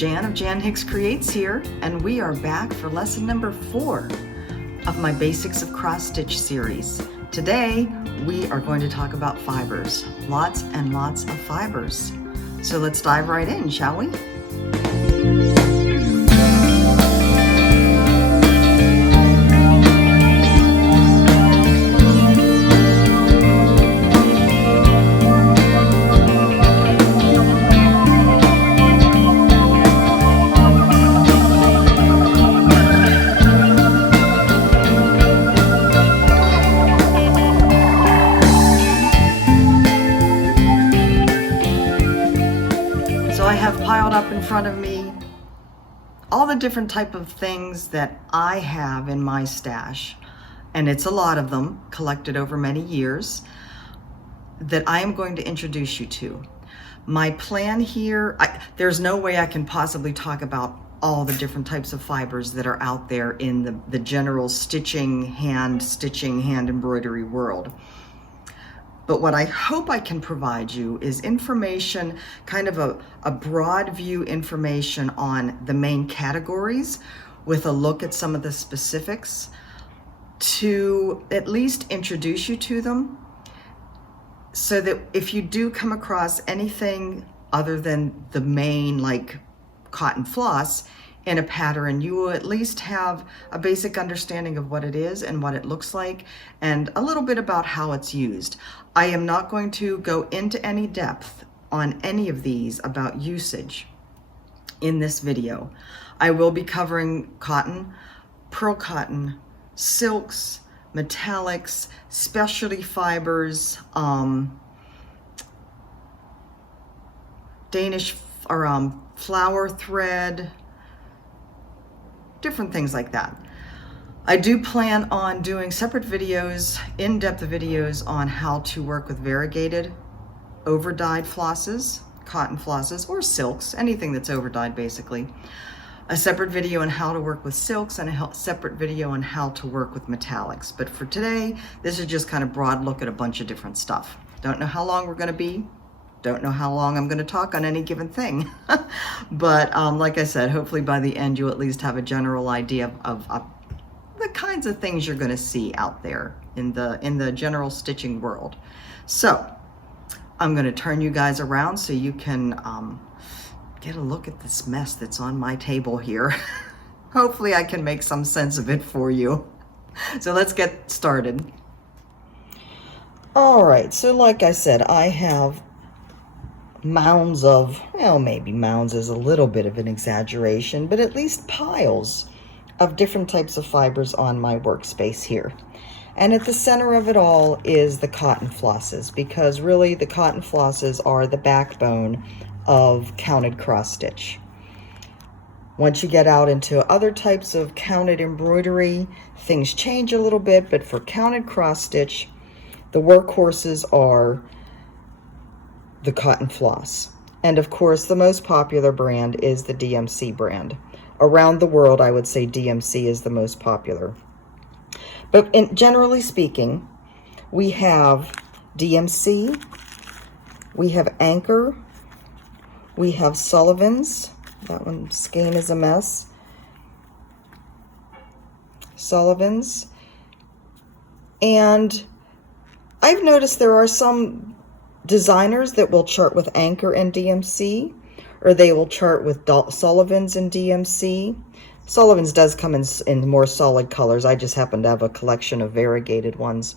Jan of Jan Hicks Creates here, and we are back for lesson number 4 of my Basics of Cross Stitch series. Today, we are going to talk about fibers. Lots and lots of fibers. So let's dive right in, shall we? I have piled up in front of me all the different type of things that I have in my stash, and it's a lot of them collected over many years that I am going to introduce you to. My plan here, there's no way I can possibly talk about all the different types of fibers that are out there in the general stitching, hand embroidery world. But what I hope I can provide you is information, kind of a broad view information on the main categories with a look at some of the specifics to at least introduce you to them, so that if you do come across anything other than the main, like cotton floss, in a pattern, you will at least have a basic understanding of what it is and what it looks like, and a little bit about how it's used. I am not going to go into any depth on any of these about usage in this video. I will be covering cotton, pearl cotton, silks, metallics, specialty fibers, Danish or flower thread, different things like that. I do plan on doing separate videos, in-depth videos on how to work with variegated, overdyed flosses, cotton flosses, or silks, anything that's overdyed basically. A separate video on how to work with silks, and a separate video on how to work with metallics. But for today, this is just kind of broad look at a bunch of different stuff. Don't know how long we're going to be. Don't know how long I'm going to talk on any given thing. But like I said, hopefully by the end you'll at least have a general idea of the kinds of things you're going to see out there in the general stitching world. So I'm going to turn you guys around so you can get a look at this mess that's on my table here. Hopefully I can make some sense of it for you. So let's get started. All right, so like I said, I have mounds of, well, maybe mounds is a little bit of an exaggeration, but at least piles of different types of fibers on my workspace here. And at the center of it all is the cotton flosses, because really the cotton flosses are the backbone of counted cross stitch. Once you get out into other types of counted embroidery, things change a little bit, but for counted cross stitch, the workhorses are the cotton floss. And of course, the most popular brand is the DMC brand. Around the world, I would say DMC is the most popular. But generally speaking, we have DMC, we have Anchor, we have Sullivan's. That one's skein is a mess. Sullivan's. And I've noticed there are some designers that will chart with Anchor and DMC, or they will chart with Sullivan's and DMC. Sullivan's does come in more solid colors. I just happen to have a collection of variegated ones.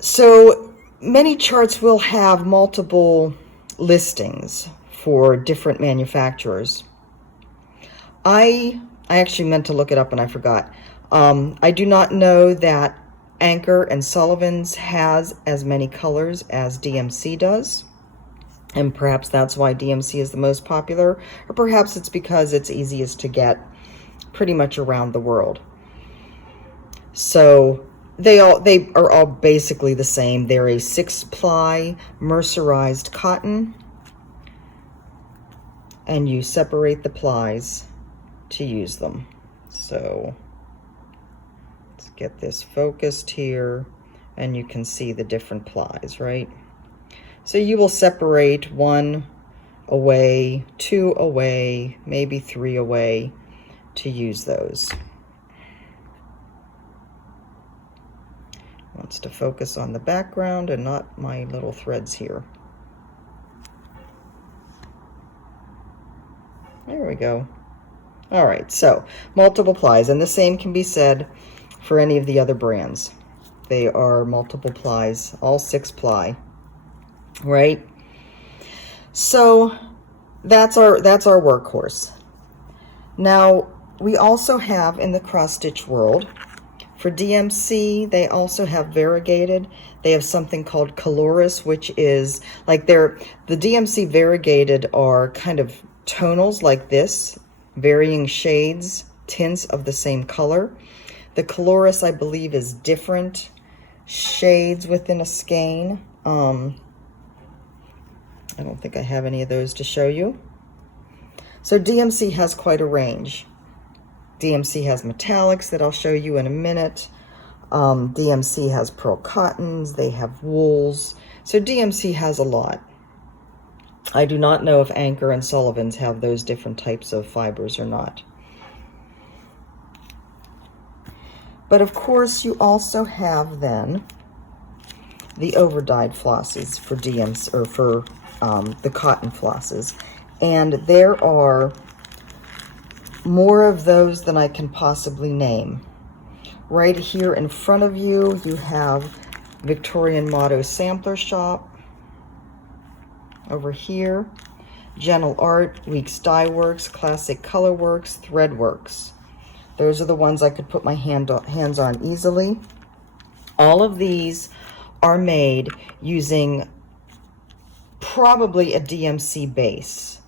So many charts will have multiple listings for different manufacturers. I actually meant to look it up and I forgot. I do not know that Anchor and Sullivan's has as many colors as DMC does, and perhaps that's why DMC is the most popular, or perhaps it's because it's easiest to get pretty much around the world. So they are all basically the same. They're a 6-ply mercerized cotton, and you separate the plies to use them. So get this focused here, and you can see the different plies, right? So you will separate 1, away, 2 away, maybe 3 away to use those. Wants to focus on the background and not my little threads here. There we go. All right, so multiple plies, and the same can be said for any of the other brands. They are multiple plies, all 6 ply, right? So that's our workhorse. Now we also have in the cross stitch world, for DMC, they also have variegated. They have something called colorus, which is like the DMC variegated are kind of tonals like this, varying shades, tints of the same color. The colorus, I believe, is different shades within a skein. I don't think I have any of those to show you. So DMC has quite a range. DMC has metallics that I'll show you in a minute. DMC has pearl cottons, they have wools. So DMC has a lot. I do not know if Anchor and Sullivan's have those different types of fibers or not. But of course you also have then the overdyed flosses for DMC, or for the cotton flosses. And there are more of those than I can possibly name. Right here in front of you, you have Victorian Motto Sampler Shop. Over here, Gentle Art, Weeks Dye Works, Classic Color Works, Thread Works. Those are the ones I could put my hands on easily. All of these are made using probably a DMC base.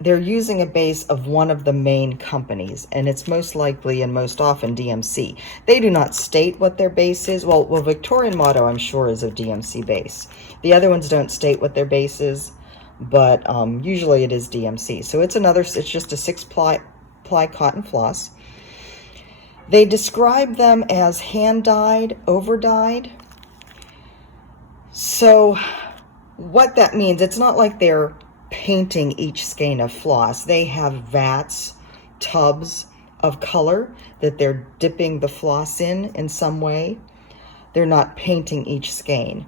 They're using a base of one of the main companies, and it's most likely and most often DMC. They do not state what their base is. Well, Victorian Motto, I'm sure, is a DMC base. The other ones don't state what their base is, but usually it is DMC. So it's just a 6-ply cotton floss. They describe them as hand-dyed, overdyed. So what that means, it's not like they're painting each skein of floss. They have vats, tubs of color that they're dipping the floss in some way. They're not painting each skein.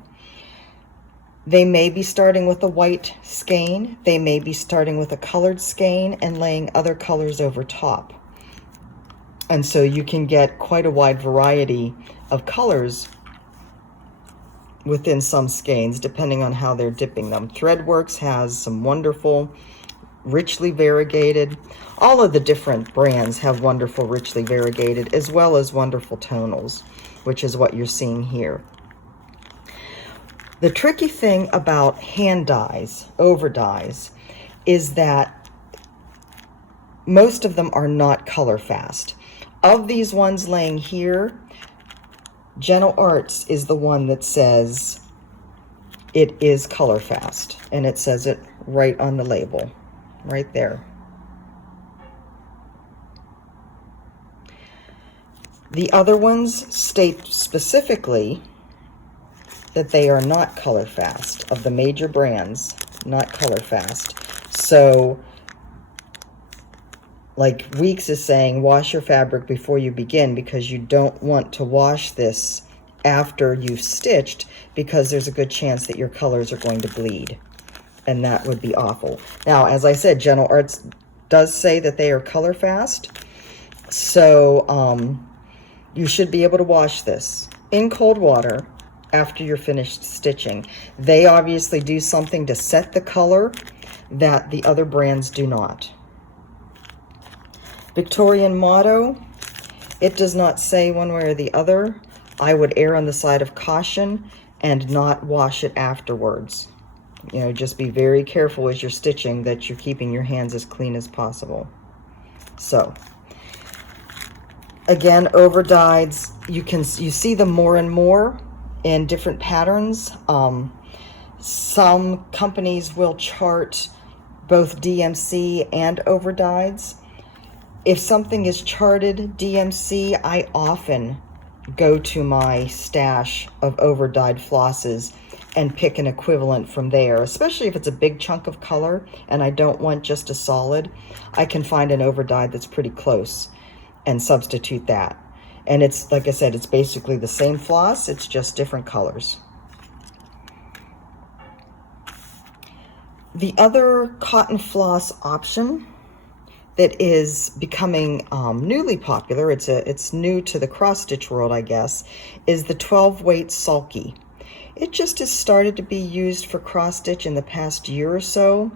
They may be starting with a white skein. They may be starting with a colored skein and laying other colors over top. And so you can get quite a wide variety of colors within some skeins, depending on how they're dipping them. Threadworks has some wonderful, richly variegated. All of the different brands have wonderful, richly variegated, as well as wonderful tonals, which is what you're seeing here. The tricky thing about hand dyes, over dyes, is that most of them are not color fast. Of these ones laying here, Gentle Arts is the one that says it is color fast, and it says it right on the label, right there. The other ones state specifically that they are not color fast. Of the major brands, not color fast. So like Weeks is saying, wash your fabric before you begin, because you don't want to wash this after you've stitched, because there's a good chance that your colors are going to bleed, and that would be awful. Now, as I said, Gentle Arts does say that they are color fast, so you should be able to wash this in cold water after you're finished stitching. They obviously do something to set the color that the other brands do not. Victorian Motto, it does not say one way or the other. I would err on the side of caution and not wash it afterwards. You know, just be very careful as you're stitching that you're keeping your hands as clean as possible. So, again, overdyeds, you see them more and more in different patterns. Some companies will chart both DMC and overdyeds. If something is charted DMC, I often go to my stash of overdyed flosses and pick an equivalent from there, especially if it's a big chunk of color and I don't want just a solid. I can find an overdyed that's pretty close and substitute that. And it's, like I said, it's basically the same floss, it's just different colors. The other cotton floss option that is becoming newly popular, it's new to the cross stitch world, I guess, is the 12 weight sulky. It just has started to be used for cross stitch in the past year or so.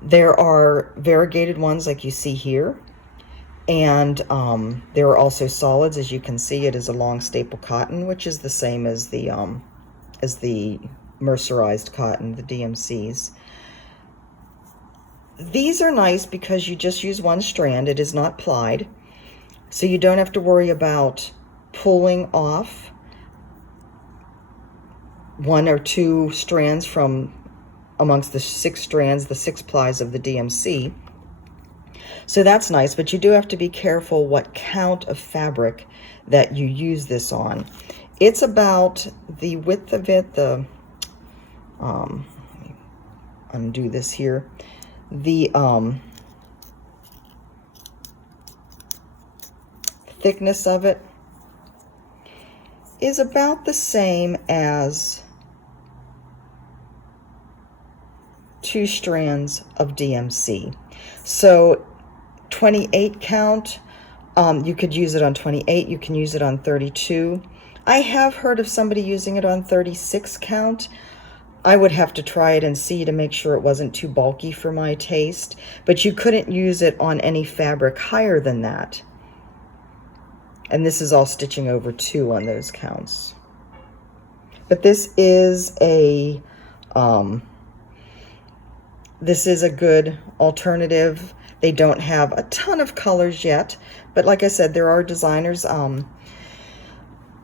There are variegated ones like you see here, and there are also solids. As you can see, it is a long staple cotton, which is the same as the mercerized cotton, the DMCs. These are nice because you just use one strand. It is not plied, so you don't have to worry about pulling off one or two strands from amongst the 6 strands, the 6 plies of the DMC. So that's nice, but you do have to be careful what count of fabric that you use this on. It's about the width of it, let me undo this here. The thickness of it is about the same as 2 strands of DMC. So 28 count, you could use it on 28, you can use it on 32. I have heard of somebody using it on 36 count. I would have to try it and see to make sure it wasn't too bulky for my taste, but you couldn't use it on any fabric higher than that. And this is all stitching over 2 on those counts. But this is a good alternative. They don't have a ton of colors yet, but like I said, there are designers.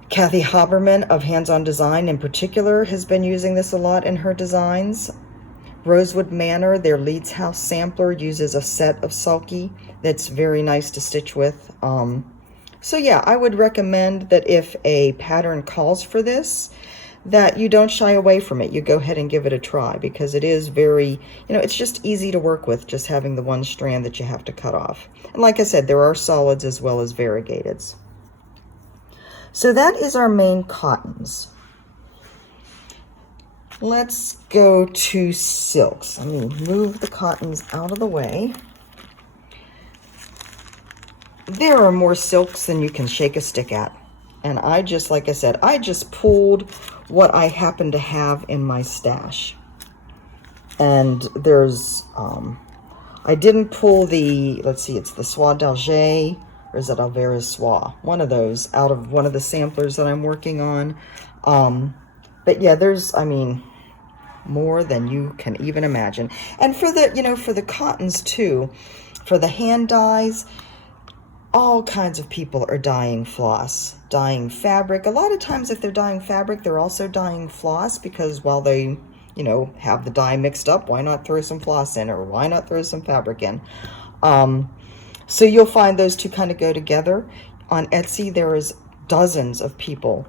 Kathy Haberman of Hands On Design in particular has been using this a lot in her designs. Rosewood Manor, their Leeds House sampler, uses a set of sulky that's very nice to stitch with. So yeah, I would recommend that if a pattern calls for this, that you don't shy away from it. You go ahead and give it a try, because it is very, it's just easy to work with, just having the one strand that you have to cut off. And like I said, there are solids as well as variegateds. So that is our main cottons. Let's go to silks. Let me move the cottons out of the way. There are more silks than you can shake a stick at. And I just, like I said, I just pulled what I happen to have in my stash. And there's, I didn't pull the, let's see, it's the Soie d'Alger, or is it Alvarez Soie? One of those out of one of the samplers that I'm working on. But yeah, there's, I mean, more than you can even imagine. And for the, for the cottons too, for the hand dyes, all kinds of people are dyeing floss, dyeing fabric. A lot of times if they're dyeing fabric, they're also dyeing floss, because while they, have the dye mixed up, why not throw some floss in, or why not throw some fabric in? So you'll find those two kind of go together. On Etsy, there is dozens of people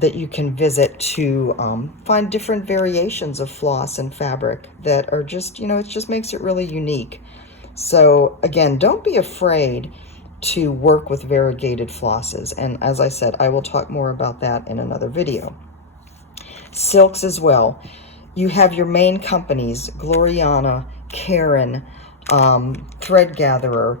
that you can visit to find different variations of floss and fabric that are just, it just makes it really unique. So again, don't be afraid to work with variegated flosses. And as I said, I will talk more about that in another video. Silks as well. You have your main companies, Gloriana, Karen, Thread Gatherer.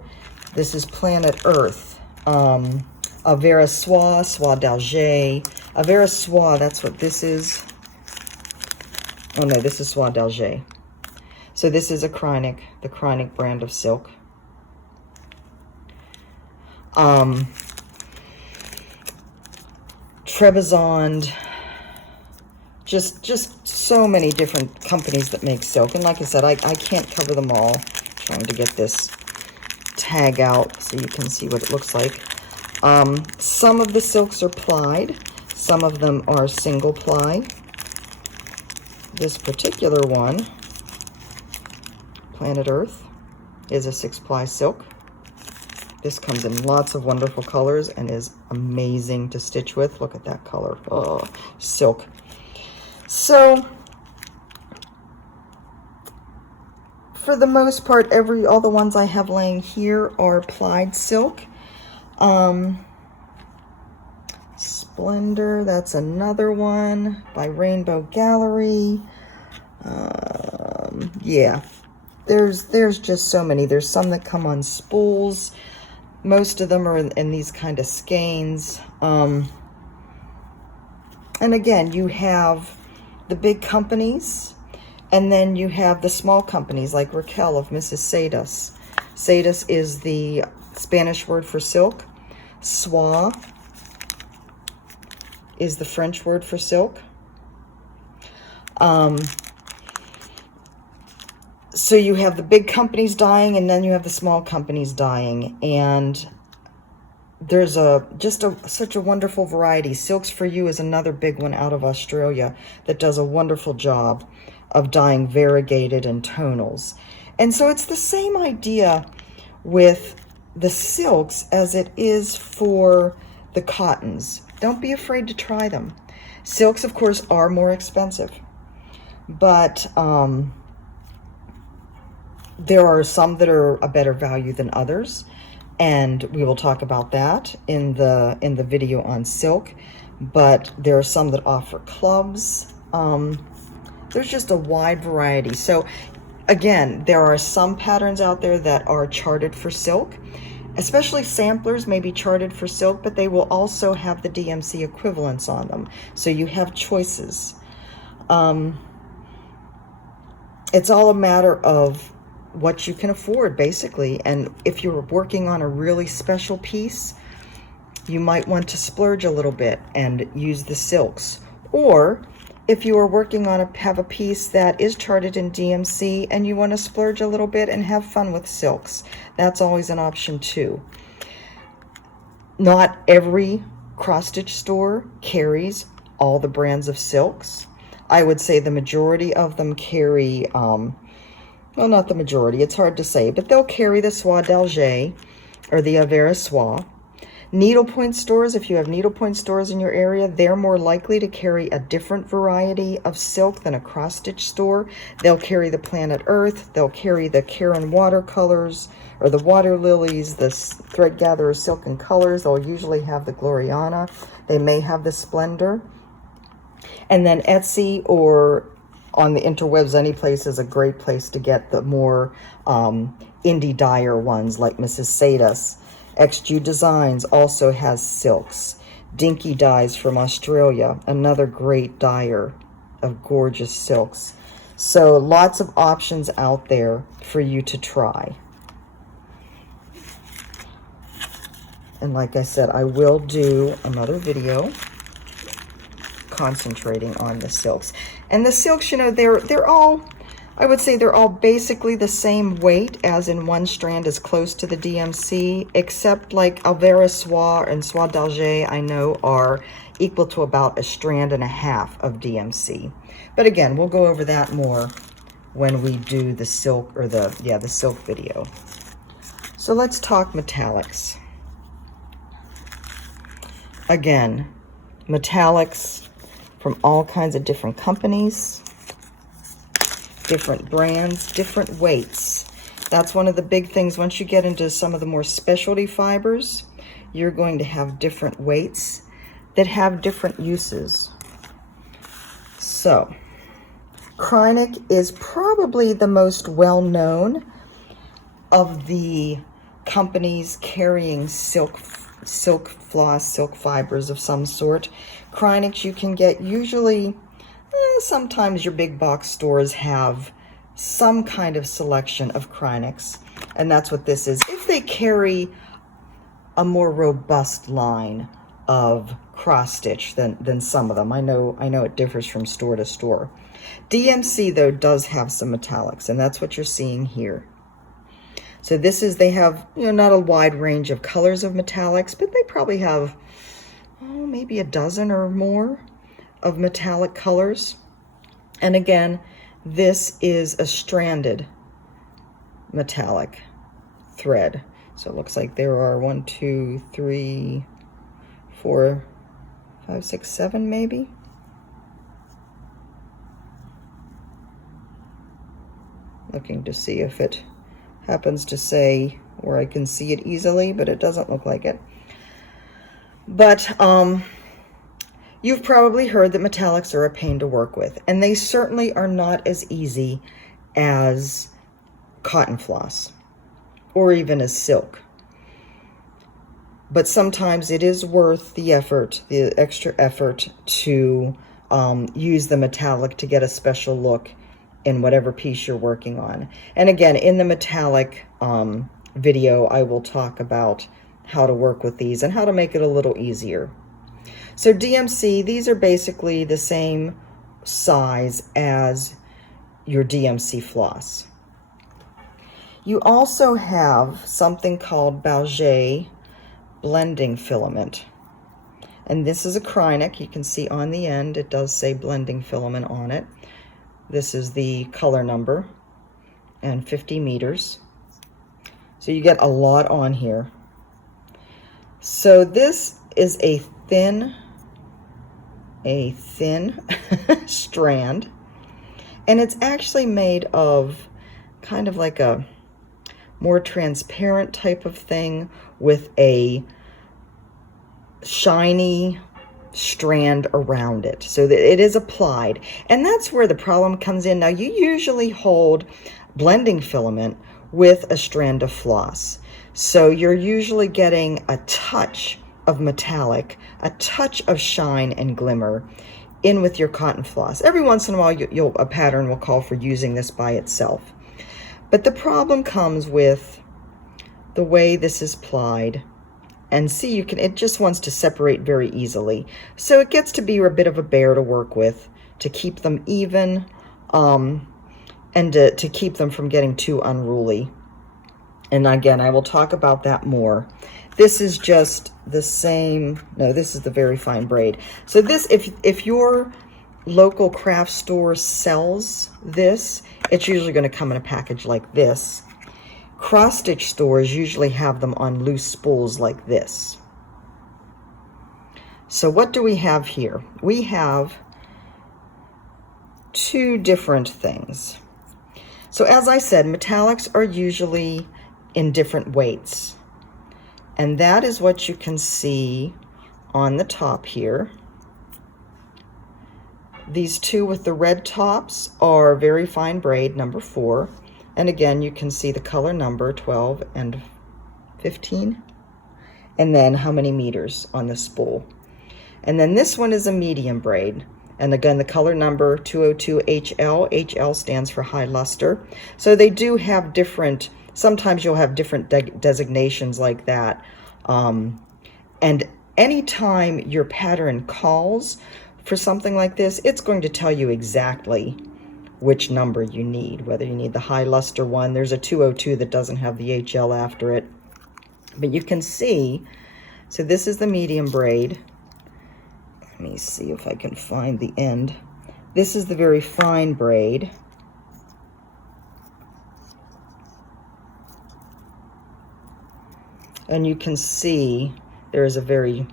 This is Planet Earth. Avera Soie, Soie d'Alger. Avera Soie, that's what this is. Oh no, this is Soie d'Alger. So this is a Kreinik, the Kreinik brand of silk. Trebizond, just so many different companies that make silk. And like I said, I can't cover them all. I'm trying to get this tag out so you can see what it looks like. Some of the silks are plied, some of them are single ply. This particular one, Planet Earth, is a 6-ply silk. This comes in lots of wonderful colors and is amazing to stitch with. Look at that color. Oh, silk. So for the most part, all the ones I have laying here are plied silk. Splendor, that's another one by Rainbow Gallery. Yeah, there's just so many. There's some that come on spools. Most of them are in these kind of skeins. And again, you have the big companies, and then you have the small companies like Raquel of Mrs. Sadas. Sadas is the Spanish word for silk. Soie is the French word for silk. So you have the big companies dyeing, and then you have the small companies dyeing, and there's such a wonderful variety. Silks for You is another big one out of Australia that does a wonderful job of dyeing variegated and tonals. And so it's the same idea with the silks as it is for the cottons. Don't be afraid to try them. Silks, of course, are more expensive, but there are some that are a better value than others, and we will talk about that in the video on silk. But there are some that offer clubs. There's just a wide variety. So again, there are some patterns out there that are charted for silk, especially samplers may be charted for silk, but they will also have the DMC equivalents on them. So you have choices. It's all a matter of what you can afford, basically. And if you're working on a really special piece, you might want to splurge a little bit and use the silks. Or if you are working on have a piece that is charted in DMC and you want to splurge a little bit and have fun with silks, that's always an option too. Not every cross-stitch store carries all the brands of silks. I would say the majority of them carry, well, not the majority, it's hard to say, but they'll carry the Soie d'Alger or the Avera Soie. Needlepoint stores, if you have needlepoint stores in your area, they're more likely to carry a different variety of silk than a cross-stitch store. They'll carry the Planet Earth, they'll carry the Karen watercolors, or the Water Lilies, the Thread Gatherer Silken Colors. They'll usually have the Gloriana. They may have the Splendor. And then Etsy or on the interwebs, any place is a great place to get the more indie dyer ones like Mrs. Sadas. XG Designs also has silks. Dinky Dyes from Australia, another great dyer of gorgeous silks. So lots of options out there for you to try. And like I said, I will do another video concentrating on the silks. And the silks, you know, they're all, I would say they're all basically the same weight, as in one strand is close to the DMC, except like Avera Soie and Soie d'Alger, I know, are equal to about 1.5 strands of DMC. But again, we'll go over that more when we do the silk, or the silk video. So let's talk metallics. Again, metallics from all kinds of different companies, different brands, different weights. That's one of the big things. Once you get into some of the more specialty fibers, you're going to have different weights that have different uses. So, Kreinik is probably the most well-known of the companies carrying silk floss, silk fibers of some sort. Kreiniks you can get usually, sometimes your big box stores have some kind of selection of Kreiniks, and that's what this is. If they carry a more robust line of cross stitch than some of them, I know it differs from store to store. DMC though does have some metallics, and that's what you're seeing here. So this is, they have, you know, not a wide range of colors of metallics, but they probably have, maybe a dozen or more of metallic colors. And again, this is a stranded metallic thread. So it looks like there are 1, 2, 3, 4, 5, 6, 7 maybe. Looking to see if it happens to say where I can see it easily, but it doesn't look like it. But you've probably heard that metallics are a pain to work with, and they certainly are not as easy as cotton floss or even as silk. But sometimes it is worth the effort, the extra effort, to use the metallic to get a special look in whatever piece you're working on. And again, in the metallic video, I will talk about how to work with these and how to make it a little easier. So DMC, these are basically the same size as your DMC floss. You also have something called Ballet blending filament. And this is a Krynic. You can see on the end, it does say blending filament on it. This is the color number and 50 meters. So you get a lot on here. So this is a thin strand, and it's actually made of kind of like a more transparent type of thing with a shiny strand around it, so that it is applied. And that's where the problem comes in. Now, you usually hold blending filament with a strand of floss, so you're usually getting a touch of metallic, a touch of shine and glimmer in with your cotton floss. Every once in a while, a pattern will call for using this by itself. But the problem comes with the way this is plied. And see, it just wants to separate very easily. So it gets to be a bit of a bear to work with, to keep them even, and to keep them from getting too unruly. And again, I will talk about that more. This is just the same, no, this is the very fine braid. So this, if your local craft store sells this, it's usually going to come in a package like this. Cross-stitch stores usually have them on loose spools like this. So what do we have here? We have two different things. So as I said, metallics are usually in different weights. And that is what you can see on the top here. These two with the red tops are very fine braid, number 4. And again, you can see the color number, 12 and 15. And then how many meters on the spool. And then this one is a medium braid. And again, the color number 202HL. HL stands for high luster. So they do have different, sometimes you'll have different designations like that. And anytime your pattern calls for something like this, it's going to tell you exactly which number you need, whether you need the high luster one. There's a 202 that doesn't have the HL after it. But you can see, so this is the medium braid. Let me see if I can find the end. This is the very fine braid. And you can see there is a very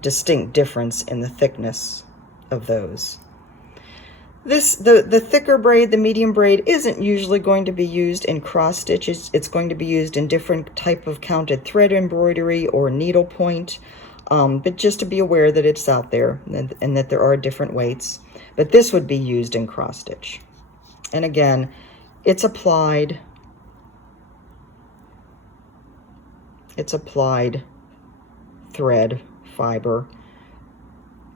distinct difference in the thickness of those. The thicker braid, the medium braid, isn't usually going to be used in cross stitches. It's going to be used in different type of counted thread embroidery or needlepoint. But just to be aware that it's out there and that there are different weights. But this would be used in cross stitch. And again, it's applied thread fiber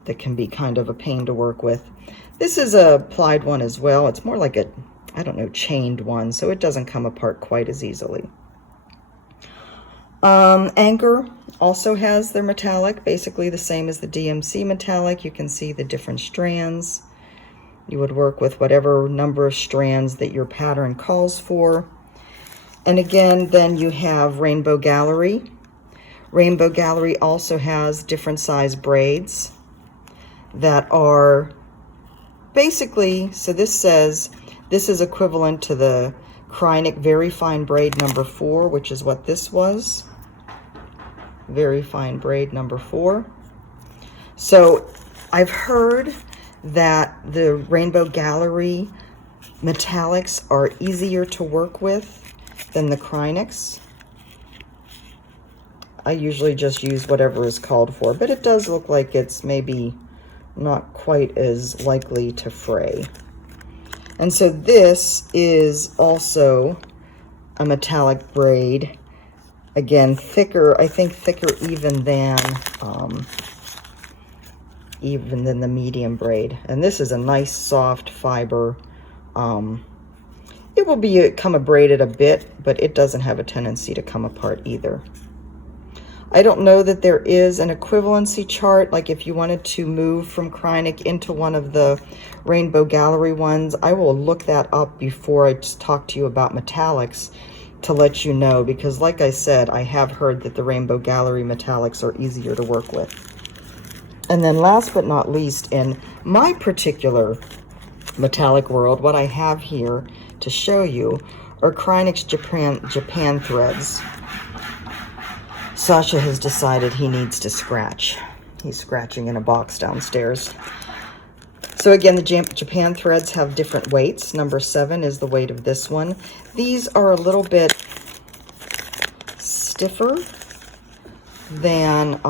that can be kind of a pain to work with. This is a plied one as well. It's more like a, I don't know, chained one, so it doesn't come apart quite as easily. Anchor also has their metallic, basically the same as the DMC metallic. You can see the different strands. You would work with whatever number of strands that your pattern calls for. And again, then you have Rainbow Gallery. Rainbow Gallery also has different size braids that are basically, so this says this is equivalent to the Krynic Very Fine Braid number 4, which is what this was. Very Fine Braid number 4. So I've heard that the Rainbow Gallery metallics are easier to work with than the Krynics. I usually just use whatever is called for, but it does look like it's maybe not quite as likely to fray. And so this is also a metallic braid. Again, thicker, I think thicker even than the medium braid. And this is a nice soft fiber. It will become abraded a bit, but it doesn't have a tendency to come apart either. I don't know that there is an equivalency chart, like if you wanted to move from Krynic into one of the Rainbow Gallery ones. I will look that up before I just talk to you about metallics to let you know, because like I said, I have heard that the Rainbow Gallery metallics are easier to work with. And then last but not least, in my particular metallic world, what I have here to show you are Krynic's Japan threads. Sasha has decided he needs to scratch. He's scratching in a box downstairs. So again, the Japan threads have different weights. Number 7 is the weight of this one. These are a little bit stiffer than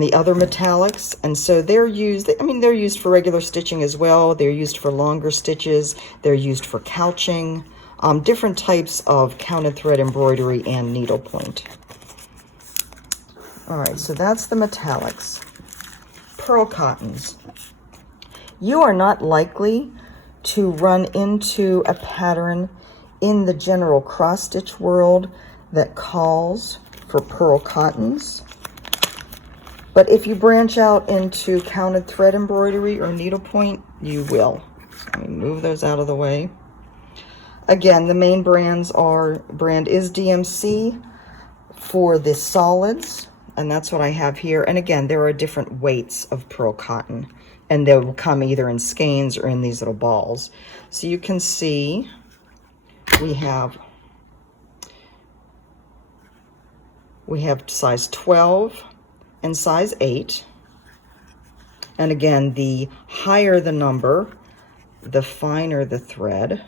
the other metallics, and so they're used, I mean, they're used for regular stitching as well. They're used for longer stitches. They're used for couching. Different types of counted thread embroidery and needlepoint. All right, so that's the metallics. Pearl cottons. You are not likely to run into a pattern in the general cross-stitch world that calls for pearl cottons. But if you branch out into counted thread embroidery or needlepoint, you will. So let me move those out of the way. Again, the main brand is DMC for the solids, and that's what I have here. And again, there are different weights of pearl cotton, and they will come either in skeins or in these little balls. So you can see we have size 12 and size 8. And again, the higher the number, the finer the thread.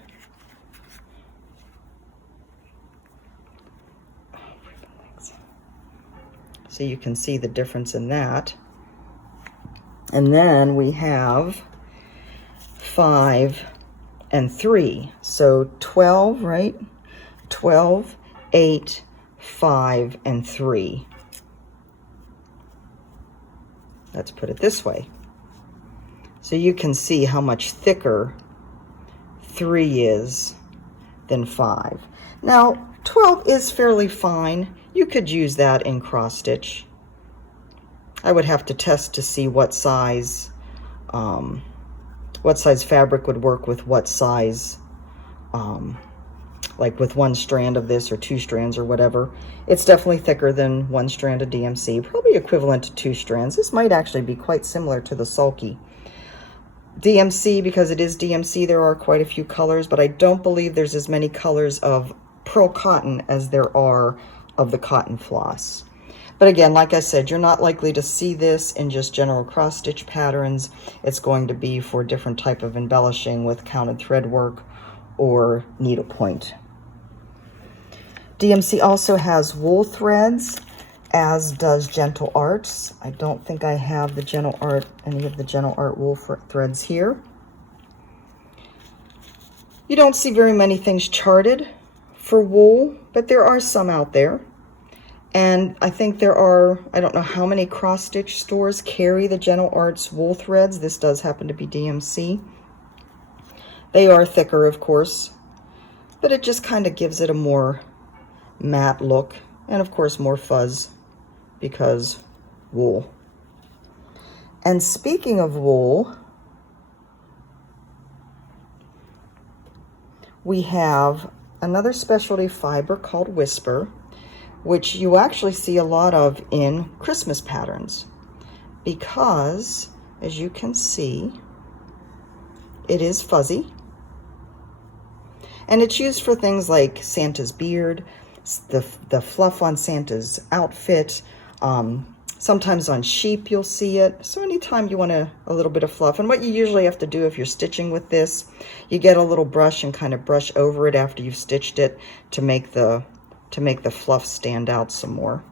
So you can see the difference in that. And then we have 5 and 3. So 12, right? 12, 8, 5, and 3. Let's put it this way. So you can see how much thicker 3 is than 5. Now, 12 is fairly fine. You could use that in cross stitch. I would have to test to see what size fabric would work with what size, like with 1 strand of this or 2 strands or whatever. It's definitely thicker than 1 strand of DMC, probably equivalent to 2 strands. This might actually be quite similar to the sulky. DMC, because it is DMC, there are quite a few colors, but I don't believe there's as many colors of pearl cotton as there are of the cotton floss. But again, like I said, you're not likely to see this in just general cross stitch patterns. It's going to be for different type of embellishing with counted thread work or needlepoint. DMC also has wool threads, as does Gentle Arts. I don't think I have the any of the Gentle Art wool threads here. You don't see very many things charted for wool, but there are some out there. And I think there are, I don't know how many cross-stitch stores carry the Gentle Arts wool threads. This does happen to be DMC. They are thicker, of course, but it just kind of gives it a more matte look, and of course more fuzz because wool. And speaking of wool, we have another specialty fiber called Whisper, which you actually see a lot of in Christmas patterns because, as you can see, it is fuzzy. And it's used for things like Santa's beard, the fluff on Santa's outfit, Sometimes on sheep you'll see it. So anytime you want a little bit of fluff, and what you usually have to do if you're stitching with this, you get a little brush and kind of brush over it after you've stitched it to make the fluff stand out some more.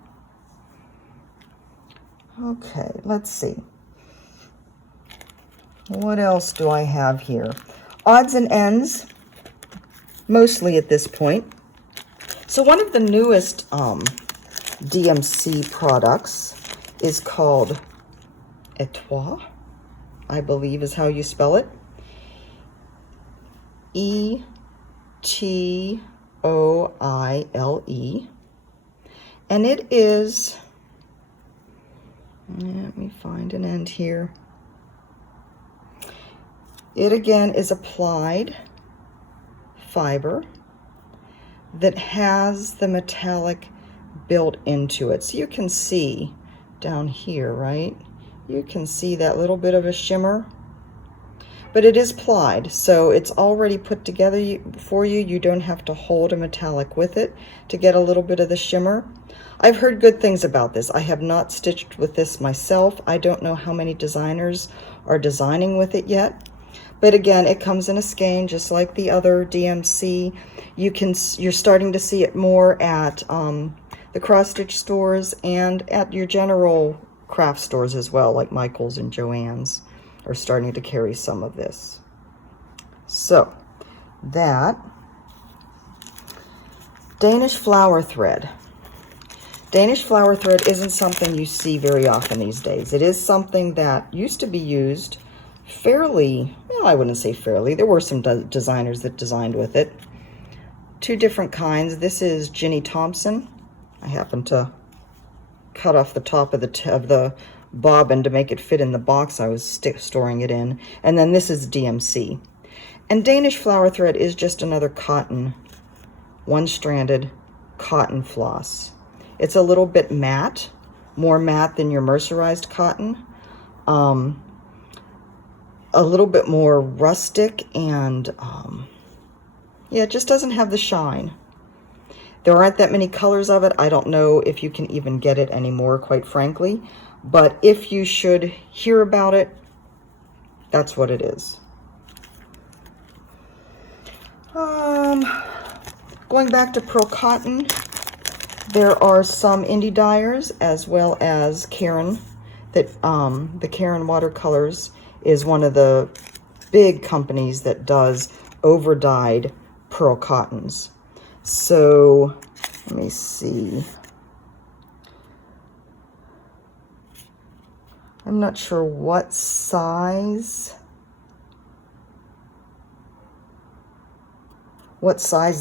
Okay, let's see. What else do I have here? Odds and ends, mostly at this point. So one of the newest DMC products is called Etoile, I believe is how you spell it. E-T-O-I-L-E. And it is, let me find an end here. It again is applied fiber that has the metallic built into it. So you can see down here, right? You can see that little bit of a shimmer, but it is plied, so it's already put together for you. You don't have to hold a metallic with it to get a little bit of the shimmer. I've heard good things about this. I have not stitched with this myself. I don't know how many designers are designing with it yet. But again, it comes in a skein just like the other DMC. You're starting to see it more at the cross-stitch stores and at your general craft stores as well, like Michael's and Joann's are starting to carry some of this. So that Danish flower thread. Danish flower thread isn't something you see very often these days. It is something that used to be used fairly, well, I wouldn't say fairly. There were some designers that designed with it. Two different kinds. This is Ginny Thompson. I happened to cut off the top of the bobbin to make it fit in the box I was storing it in. And then this is DMC. And Danish flower thread is just another cotton, one-stranded cotton floss. It's a little bit matte, more matte than your mercerized cotton. A little bit more rustic, and yeah, it just doesn't have the shine. There aren't that many colors of it. I don't know if you can even get it anymore, quite frankly. But if you should hear about it, that's what it is. Going back to Pearl Cotton, there are some indie dyers as well as Caron. The Caron Watercolors is one of the big companies that does overdyed pearl cottons. So let me see. I'm not sure what size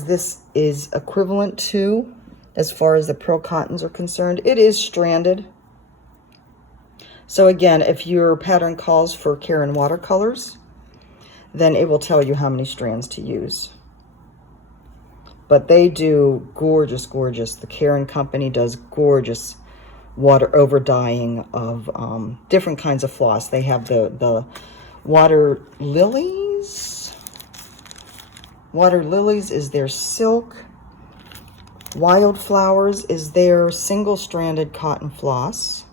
this is equivalent to as far as the pearl cottons are concerned. It is stranded. So again, if your pattern calls for Caron watercolors, then it will tell you how many strands to use. But they do gorgeous, gorgeous. The Caron company does gorgeous water overdying of different kinds of floss. They have the water lilies. Water lilies is their silk. Wildflowers is their single-stranded cotton floss.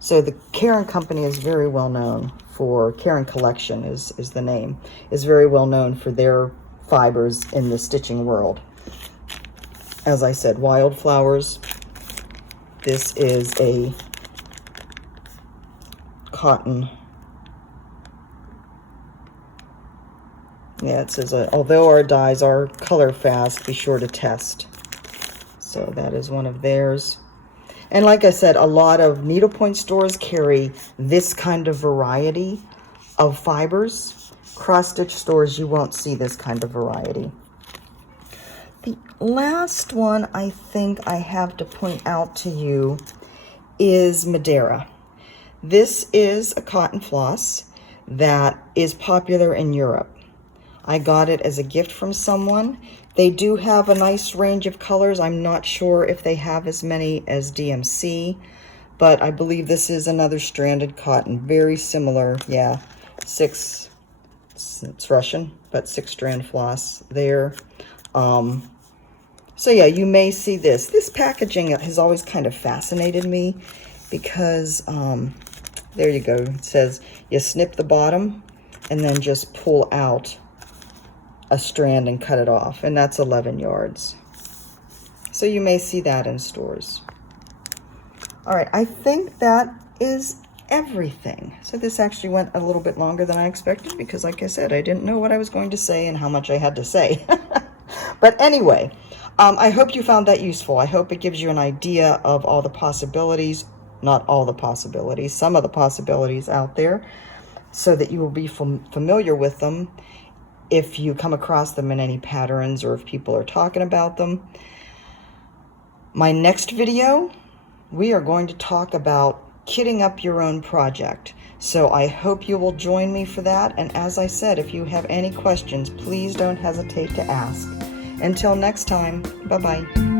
So the Caron company is very well known for, Caron Collection is the name, is very well known for their fibers in the stitching world. As I said, Wildflowers. This is a cotton. Yeah, it says, although our dyes are color fast, be sure to test. So that is one of theirs. And like I said, a lot of needlepoint stores carry this kind of variety of fibers. Cross-stitch stores, you won't see this kind of variety. The last one I think I have to point out to you is Madeira. This is a cotton floss that is popular in Europe. I got it as a gift from someone. They do have a nice range of colors. I'm not sure if they have as many as DMC, but I believe this is another stranded cotton. Very similar, yeah. It's Russian, but 6-strand floss there. So yeah, you may see this. This packaging has always kind of fascinated me. because there you go. It says you snip the bottom and then just pull out a strand and cut it off, and that's 11 yards. So you may see that in stores. All right, I think that is everything. So this actually went a little bit longer than I expected because, like I said, I didn't know what I was going to say and how much I had to say. But anyway, I hope you found that useful. I hope it gives you an idea of all the possibilities, not all the possibilities, some of the possibilities out there, so that you will be familiar with them if you come across them in any patterns or if people are talking about them. My next video, we are going to talk about kitting up your own project. So I hope you will join me for that. And as I said, if you have any questions, please don't hesitate to ask. Until next time, bye-bye.